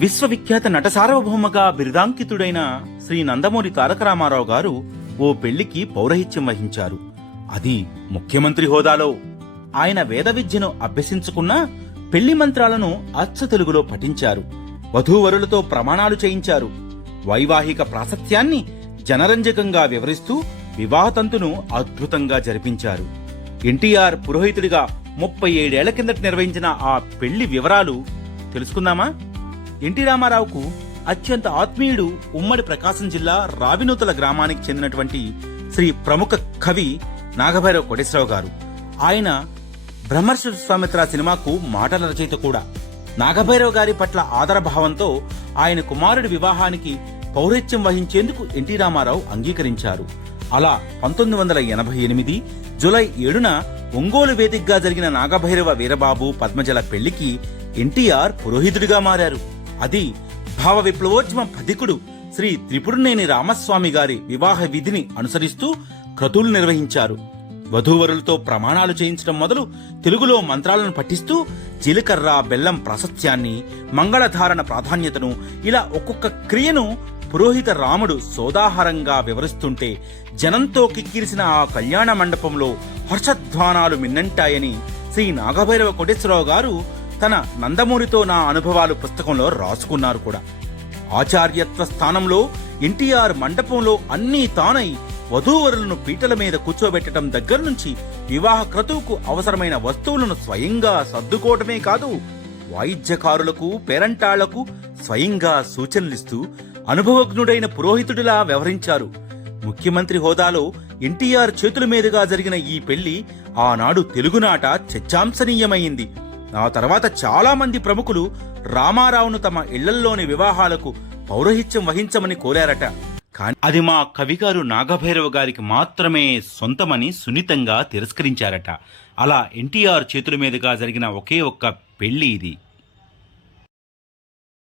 విశ్వవిఖ్యాత నట సార్వభౌమగా బిరుదాంకితుడైన శ్రీ నందమూరి తారక రామారావు గారు ఓ పెళ్లికి పౌరహిత్యం వహించారు. అది ముఖ్యమంత్రి హోదాలో. ఆయన వేద విద్యను అభ్యసించుకున్నా పెళ్లి మంత్రాలను అచ్చ తెలుగులో పఠించారు. వధూవరులతో ప్రమాణాలు చేయించారు. వైవాహిక ప్రాశస్త్యాన్ని జనరంజకంగా వివరిస్తూ వివాహతంతును అద్భుతంగా జరిపించారు. ఎన్టీఆర్ పురోహితుడిగా 37 ఏళ్ల కిందట నిర్వహించిన ఆ పెళ్లి వివరాలు తెలుసుకుందామా? ఎన్టీ రామారావుకు అత్యంత ఆత్మీయుడు ఉమ్మడి ప్రకాశం జిల్లా రావినూతల గ్రామానికి చెందినటువంటి శ్రీ ప్రముఖ కవి నాగభైరవ కోటేశ్వరరావు గారు. ఆయన బ్రహ్మర్షి విశ్వామిత్ర సినిమాకు మాటల రచయిత కూడా. నాగభైరవ గారి పట్ల ఆదరభావంతో ఆయన కుమారుడి వివాహానికి పౌరహిత్యం వహించేందుకు ఎన్టీ రామారావు అంగీకరించారు. అలా 1988 జూలై 7న ఒంగోలు వేదికగా జరిగిన నాగభైరవ వీరబాబు పద్మజల పెళ్లికి ఎన్టీఆర్ పురోహితుడిగా మారారు. అది భావ విప్లవోద్యమ పథికుడు శ్రీ త్రిపురనేని రామస్వామి గారి వివాహ విధిని అనుసరిస్తూ క్రతువులు నిర్వహించారు. వధూవరులతో ప్రమాణాలు చేయించడం మొదలు తెలుగులో మంత్రాలను పఠిస్తూ జీలకర్ర బెల్లం ప్రాశస్త్యాన్ని, మంగళధారణ ప్రాధాన్యతను, ఇలా ఒక్కొక్క క్రియను పురోహిత రాముడు సోదాహారంగా వివరిస్తుంటే జనంతో కిక్కిరిసిన ఆ కళ్యాణ మండపంలో హర్షధ్వానాలు మిన్నంటాయని శ్రీ నాగభైరవ కోటేశ్వరరావు గారు తన నందమూరితో నా అనుభవాలు పుస్తకంలో రాసుకున్నారు కూడా. ఆచార్యత్వ స్థానంలో ఎన్టీఆర్ మండపంలో అన్నీ తానై వధూవరులను పీటల మీద కూర్చోబెట్టడం దగ్గర నుంచి వివాహ క్రతువుకు అవసరమైన వస్తువులను స్వయంగా సర్దుకోవటమే కాదు, వాయిద్యకారులకు పేరంటాళ్లకు స్వయంగా సూచనలిస్తూ అనుభవజ్ఞుడైన పురోహితుడిలా వ్యవహరించారు. ముఖ్యమంత్రి హోదాలో ఎన్టీఆర్ చేతుల మీదుగా జరిగిన ఈ పెళ్లి ఆనాడు తెలుగునాట చర్చాంశనీయమైంది. ఆ తర్వాత చాలా మంది ప్రముఖులు రామారావును తమ ఇళ్లల్లోని వివాహాలకు పౌరహిత్యం వహించమని కోరారట. కానీ అది మా కవిగారు నాగభైరవ గారికి మాత్రమే సొంతమని సున్నితంగా తిరస్కరించారట. అలా ఎన్టీఆర్ చేతుల మీదుగా జరిగిన ఒకే ఒక్క పెళ్లి ఇది.